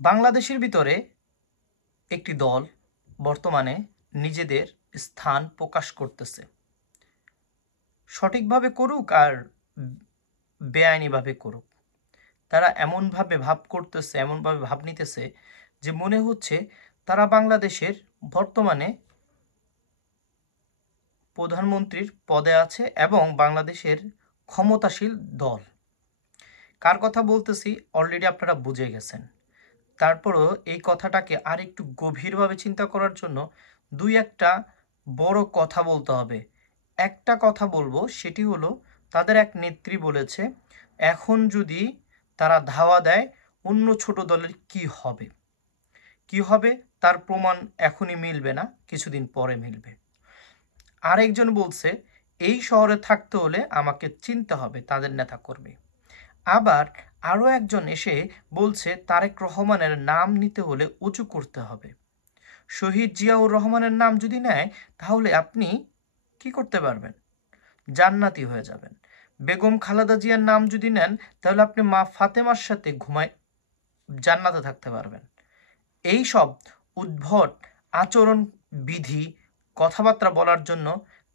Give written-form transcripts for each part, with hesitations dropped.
বাংলাদেশের ভিতরে একটি দল বর্তমানে নিজেদের স্থান প্রকাশ করতেছে। সঠিকভাবে করুক আর বেআইনিভাবে করুক, তারা এমনভাবে ভাব করতেছে, এমনভাবে ভাব নিতেছে যে মনে হচ্ছে তারা বাংলাদেশের বর্তমানে প্রধানমন্ত্রীর পদে আছে এবং বাংলাদেশের ক্ষমতাশীল দল। কার কথা বলতেছি অলরেডি আপনারা বুঝে গেছেন। তারপরও এই কথাটাকে আর একটু গভীরভাবে চিন্তা করার জন্য দুই একটা বড় কথা বলতে হবে। একটা কথা বলবো, সেটি হলো তাদের এক নেত্রী বলেছে এখন যদি তারা ধাওয়া দেয় অন্য ছোট দলের কি হবে, কি হবে তার প্রমাণ এখনই মিলবে না, কিছুদিন পরে মিলবে। আরেকজন বলছে এই শহরে থাকতে হলে আমাকে চিনতে হবে তাদের নেতাকর্মী। আবার আরও একজন এসে বলছে তারেক রহমানের নাম নিতে হলে উঁচু করতে হবে। শহীদ জিয়াউর রহমানের নাম যদি নেয় তাহলে আপনি কি করতে পারবেন? জান্নাতি হয়ে যাবেন। বেগম খালেদা জিয়ার নাম যদি নেন তাহলে আপনি মা ফাতেমার সাথে ঘুমায় জান্নাতে থাকতে পারবেন। এই সব উদ্ভট আচরণ বিধি কথাবার্তা বলার জন্য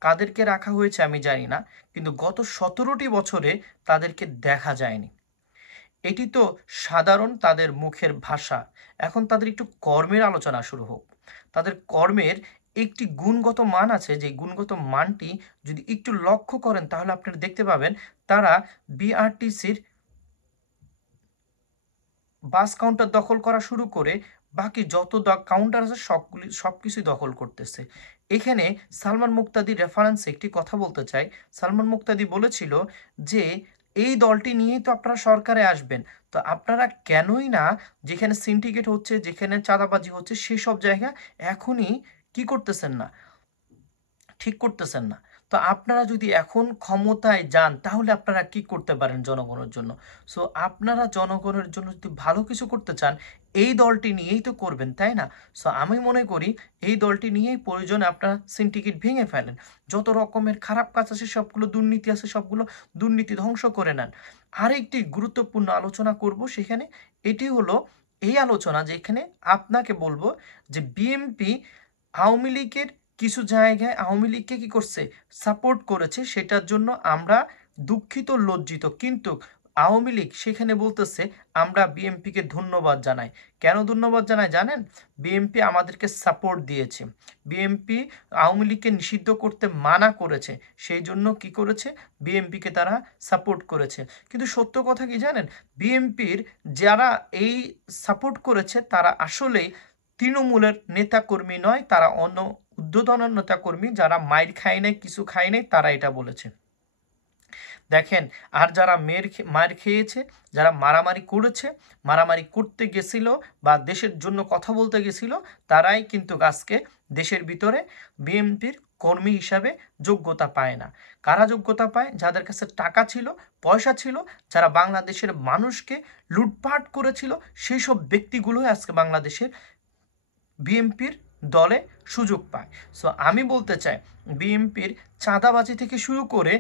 কাদেরকে রাখা হয়েছে আমি জানি না, কিন্তু গত 17টি বছরে তাদেরকে দেখা যায়নি। এটি তো সাধারণ তাদের মুখের ভাষা, এখন তাদের একটু কর্মের আলোচনা শুরু হোক। তাদের কর্মের একটি গুণগত মান আছে, যে গুণগত মানটি যদি একটু লক্ষ্য করেন তাহলে আপনারা দেখতে পাবেন তারা বিআরটিসির বাস কাউন্টার দখল করা শুরু করে বাকি যত কাউন্টার আছে সব কিছুই দখল করতেছে। এখানে সালমান মুক্তাদির রেফারেন্সে একটি কথা বলতে চাই। সালমান মুক্তাদি বলেছিল যে এই দলটি নিয়েই তো আপনারা সরকারে আসবেন, তো আপনারা কেনই না যেখানে সিন্ডিকেট হচ্ছে, যেখানে চাঁদাবাজি হচ্ছে সেসব জায়গা এখনই কি করতেছেন না, ঠিক করতেছেন না। তো আপনারা যদি এখন ক্ষমতায় যান তাহলে আপনারা কি করতে পারেন জনগণের জন্য? সো আপনারা জনগণের জন্য যদি ভালো কিছু করতে চান এই দলটি নিয়েই তো করবেন, তাই না? সো আমি মনে করি এই দলটি নিয়েই প্রয়োজনে আপনারা সিন্ডিকেট ভেঙে ফেলেন। যত রকমের খারাপ কাজ আছে সবগুলো, দুর্নীতি আছে সবগুলো দুর্নীতি ধ্বংস করে নেন। আরেকটি গুরুত্বপূর্ণ আলোচনা করব সেখানে, এটি হলো এই আলোচনা যেখানে আপনাকে বলবো যে বিএনপি আওয়ামী লীগের কিছু জায়গায় আওয়ামী লীগকে কি করছে, সাপোর্ট করেছে, সেটার জন্য আমরা দুঃখিত, লজ্জিত। কিন্তু আওয়ামী লীগ সেখানে বলতেছে আমরা বিএনপিকে ধন্যবাদ জানাই। কেন ধন্যবাদ জানাই জানেন? বিএনপি আমাদেরকে সাপোর্ট দিয়েছে, বিএনপি আওয়ামী লীগকে নিষিদ্ধ করতে মানা করেছে, সেই জন্য কি করেছে, বিএনপিকে তারা সাপোর্ট করেছে। কিন্তু সত্য কথা কি জানেন, বিএনপির যারা এই সাপোর্ট করেছে তারা আসলেই তৃণমূলের নেতাকর্মী নয়, তারা অন্য ঊর্ধ্বতন নেতাকর্মী, যারা মাইর খায় নাই, কিছু খায় নাই, তারা এটা বলেছে। দেখেন, আর যারা মার খেয়েছে, যারা মারামারি করেছে, মারামারি করতে গেছিল বা দেশের জন্য কথা বলতে গেছিল, তারাই কিন্তু আজকে দেশের ভিতরে বিএনপির কর্মী হিসাবে যোগ্যতা পায় না। কারা যোগ্যতা পায়? যাদের কাছে টাকা ছিল, পয়সা ছিল, যারা বাংলাদেশের মানুষকে লুটপাট করেছিল, সেই সব ব্যক্তিগুলোই আজকে বাংলাদেশের বিএনপির দলে সুযোগ পায়। সো আমি বলতে চাই বিএনপির চাঁদাবাজি থেকে শুরু করে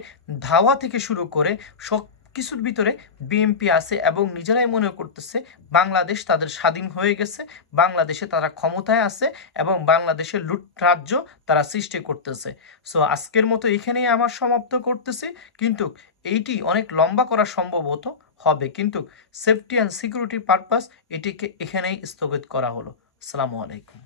ধাওয়া থেকে শুরু করে সব কিছুর ভিতরে বিএনপি আছে এবং নিজেরাই মনে করতেছে বাংলাদেশ তাদের স্বাধীন হয়ে গেছে, বাংলাদেশে তারা ক্ষমতায় আছে এবং বাংলাদেশের লুট রাজ্য তারা সৃষ্টি করতেছে। সো আজকের মতো এখানেই আমার সমাপ্ত করতেছি, কিন্তু এইটি অনেক লম্বা করা সম্ভবত হবে, কিন্তু সেফটি অ্যান্ড সিকিউরিটি পারপাস এটিকে এখানেই স্থগিত করা হলো। আসসালামু আলাইকুম।